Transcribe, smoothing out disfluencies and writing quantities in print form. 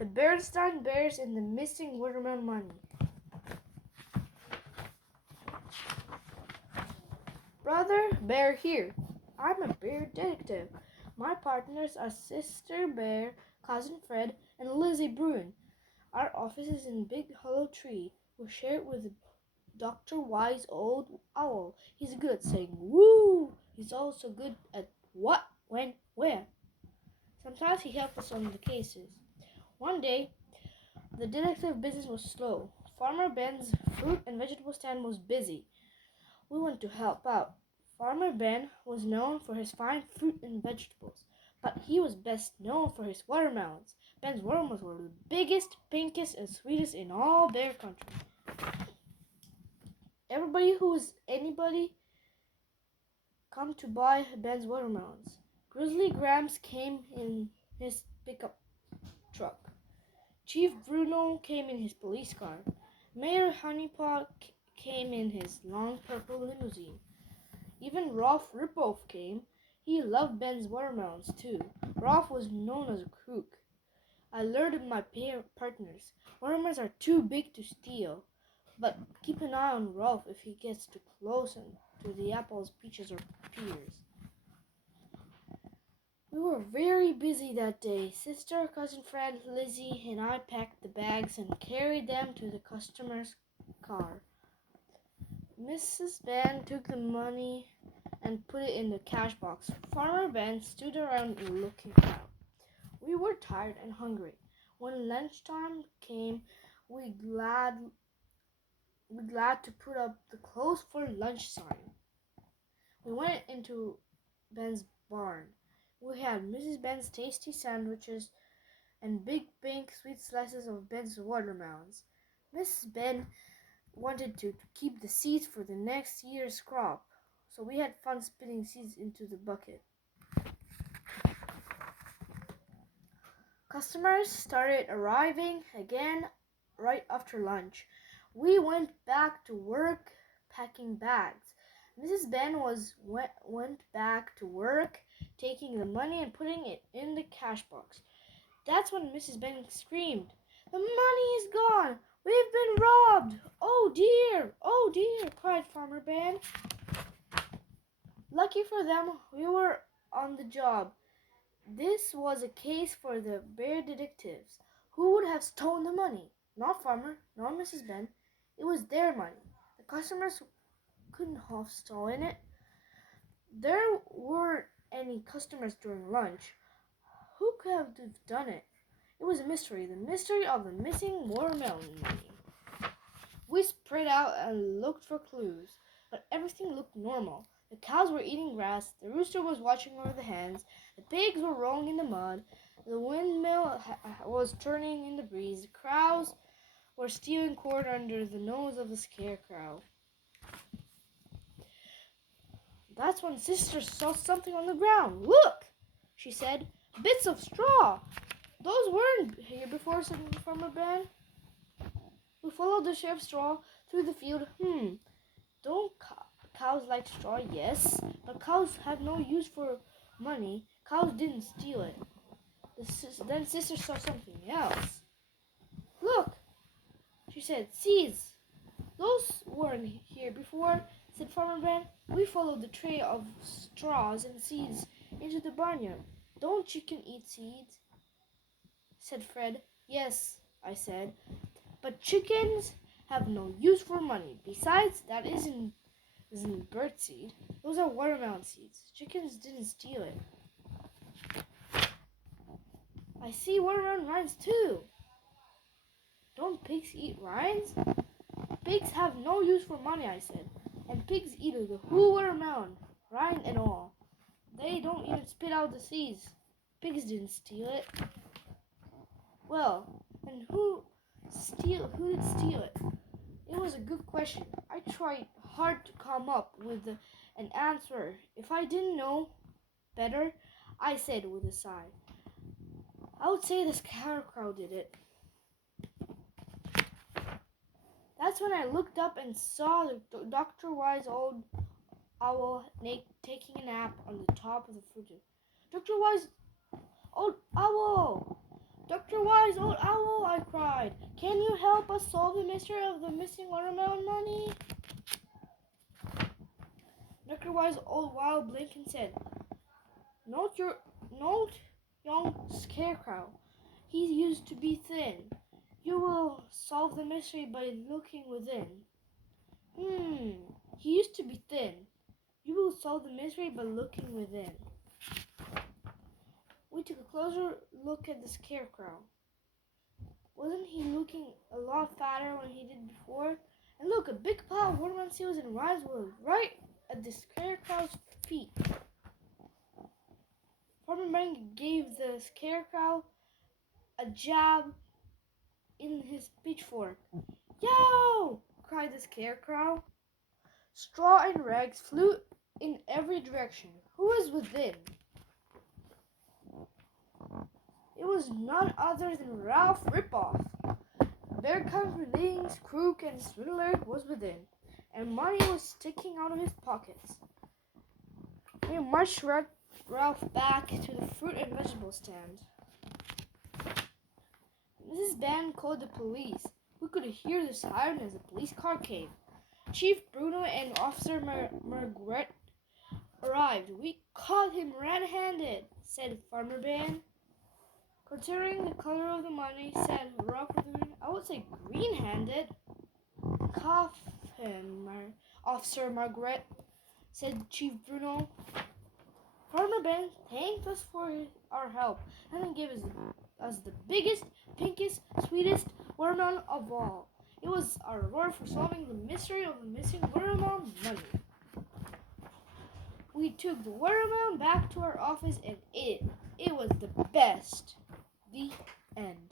The Berenstain Bears and the Missing Watermelon Money. Brother Bear here. I'm a bear detective. My partners are Sister Bear, Cousin Fred, and Lizzie Bruin. Our office is in a big hollow tree. We share it with Dr. Wise Old Owl. He's good at saying woo. He's also good at what, when, where. Sometimes he helps us on the cases. One day, the detective business was slow. Farmer Ben's fruit and vegetable stand was busy. We went to help out. Farmer Ben was known for his fine fruit and vegetables, but he was best known for his watermelons. Ben's watermelons were the biggest, pinkest, and sweetest in all Bear Country. Anybody come to buy Ben's watermelons. Grizzly Gramps came in his pickup truck. Chief Bruno came in his police car. Mayor Honeypot came in his long purple limousine. Even Rolf Ripoff came. He loved Ben's watermelons too. Rolf was known as a crook. I alerted my partners. Watermelons are too big to steal, but keep an eye on Rolf if he gets too close to the apples, peaches, or pears. We were very busy that day. Sister, Cousin Fred, Lizzie, and I packed the bags and carried them to the customer's car. Mrs. Ben took the money and put it in the cash box. Farmer Ben stood around looking out. We were tired and hungry. When lunchtime came, we glad to put up the close for lunch sign. We went into Ben's barn. We had Mrs. Ben's tasty sandwiches and big pink sweet slices of Ben's watermelons. Mrs. Ben wanted to keep the seeds for the next year's crop, so we had fun spitting seeds into the bucket. Customers started arriving again right after lunch. We went back to work packing bags. Mrs. Ben went back to work taking the money and putting it in the cash box. That's when Mrs. Ben screamed, "The money is gone! We've been robbed! Oh dear! Oh dear!" cried Farmer Ben. Lucky for them, we were on the job. This was a case for the bear detectives. Who would have stolen the money? Not Farmer, nor Mrs. Ben. It was their money. The customers couldn't have stolen it. There weren't any customers during lunch. Who could have done it? It was a mystery, the mystery of the missing watermelon money. We spread out and looked for clues, but everything looked normal. The cows were eating grass, the rooster was watching over the hens, the pigs were rolling in the mud, the windmill was turning in the breeze, the crows were stealing corn under the nose of the scarecrow. That's when Sister saw something on the ground. "Look," she said, "bits of straw." "Those weren't here before," said Farmer Ben. We followed the share of straw through the field. Don't cows like straw? Yes, but cows have no use for money. Cows didn't steal it. Then Sister saw something else. "Look," she said, "seeds. Those weren't here before," said Farmer Ben. We followed the trail of straws and seeds into the barnyard. "Don't chickens eat seeds?" said Fred. "Yes," I said, "but chickens have no use for money. Besides, that isn't birdseed. Those are watermelon seeds. Chickens didn't steal it." "I see watermelon rinds too." "Don't pigs eat rinds?" "Pigs have no use for money," I said, "and pigs eat the whole watermelon, rind and all. They don't even spit out the seeds. Pigs didn't steal it." "Well, and who did steal it?" It was a good question. I tried hard to come up with an answer. If I didn't know better, I said with a sigh, "I would say the scarecrow did it." That's when I looked up and saw Dr. Wise Old Owl taking a nap on the top of the fruit tree. "Dr. Wise Old Owl! Dr. Wise Old Owl, I cried. Can you help us solve the mystery of the missing watermelon money? Dr. Wise Old Wild blinked and said, Note, young scarecrow. He used to be thin. You will solve the mystery by looking within. He used to be thin. You will solve the mystery by looking within. We took a closer look at the scarecrow. Wasn't he looking a lot fatter than he did before? And look, a big pile of watermelon seeds and rice was right at the scarecrow's feet. Farmer Ben gave the scarecrow a jab in his pitchfork. Yo! Cried the scarecrow. Straw and rags flew in every direction. Who was within? It was none other than Ralph Ripoff. Bear Country Lings, Crook, and Swindler was within, and money was sticking out of his pockets. We marched Ralph back to the fruit and vegetable stand. Mrs. Ben called the police. We could hear the siren as the police car came. Chief Bruno and Officer Margaret arrived. We caught him red-handed, said Farmer Ben. Considering the color of the money, said Ralph with a grin, I would say green-handed. Cough him, Officer Margaret, said Chief Bruno. Farmer Ben thanked us for our help and then gave us the biggest, pinkest, sweetest watermelon of all. It was our reward for solving the mystery of the missing watermelon money. We took the watermelon back to our office and ate it. It was the best. The end.